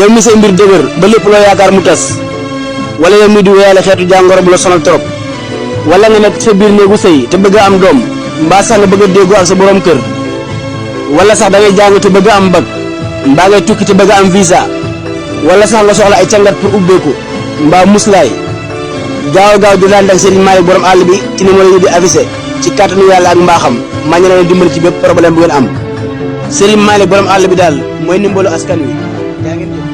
yow mi say mbir dëgër ba lépp loo yaakaar mu tas wala yow mi di wéyale xeetu jàngoro bu la sonal trop wala nga nekk sa biir néegu sëy te bëgg a am doom mbaa sax nga bëgg a déggoo ak sa borom kër wala sax da ngay jàng te bëgg a am bac mbaa ngay tukki te bëgg a am visa wala sax nga soxla ay càngat pour ubbeeku mbaa muslaay gaaw di laan ak Serigne Malick borom àll bi ci numéro yi di affiché ci kàttanu yàlla ak mbaaxam maa ngi leen dimbali ci bépp problème bu ngeen am Serigne Malick borom àll bi daal mooy ndimbalu askan wi yaa ngeen jëf.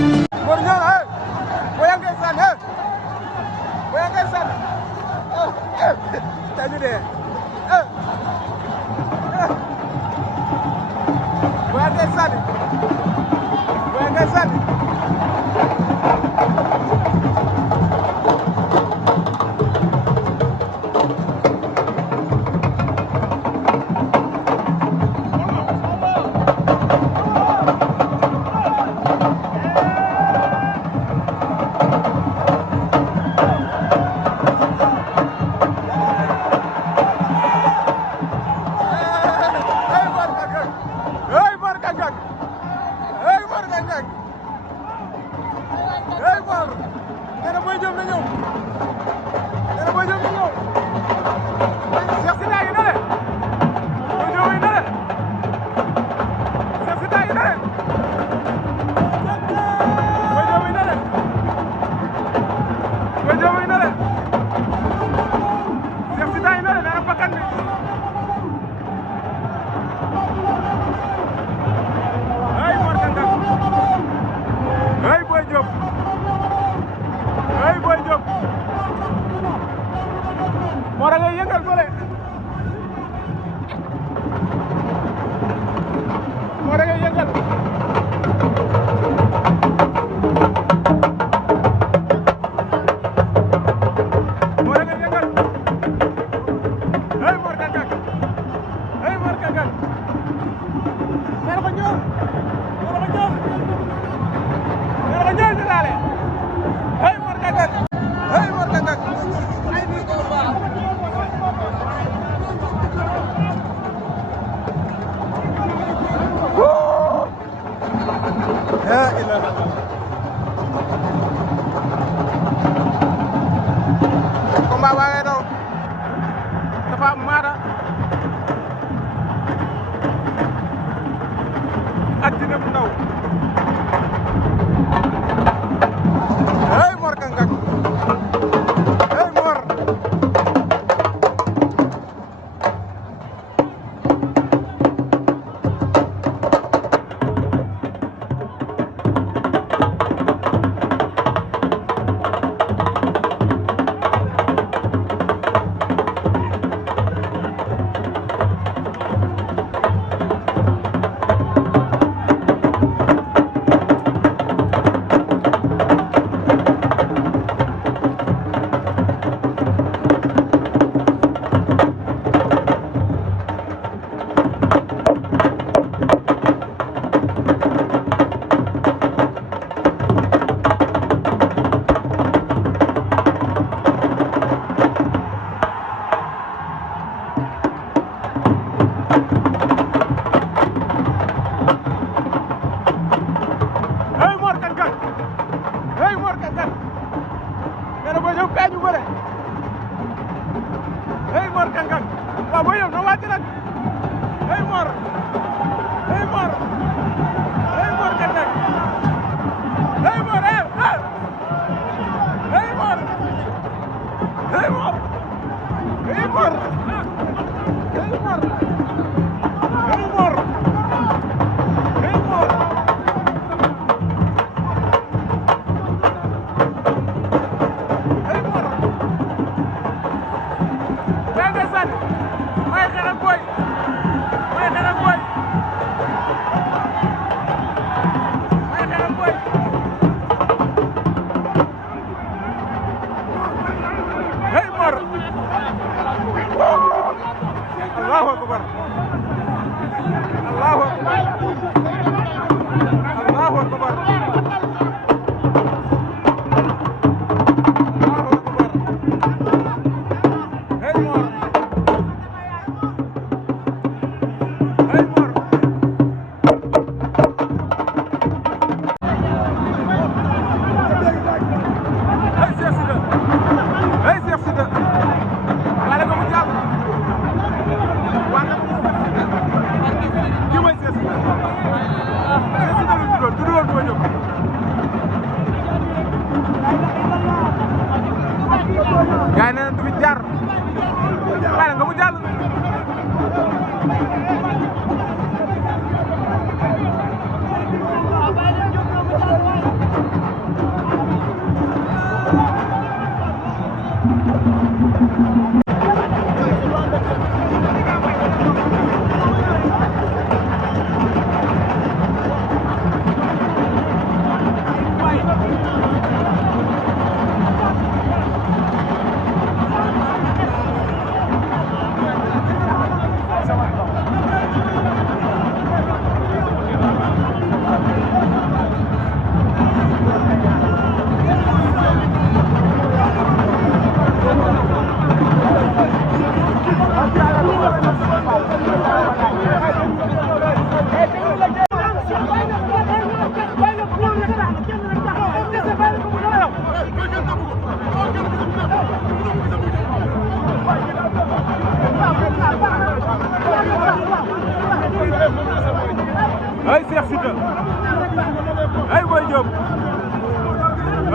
Diop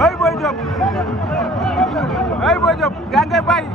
ay Boy Diop gaa ngay bàyyi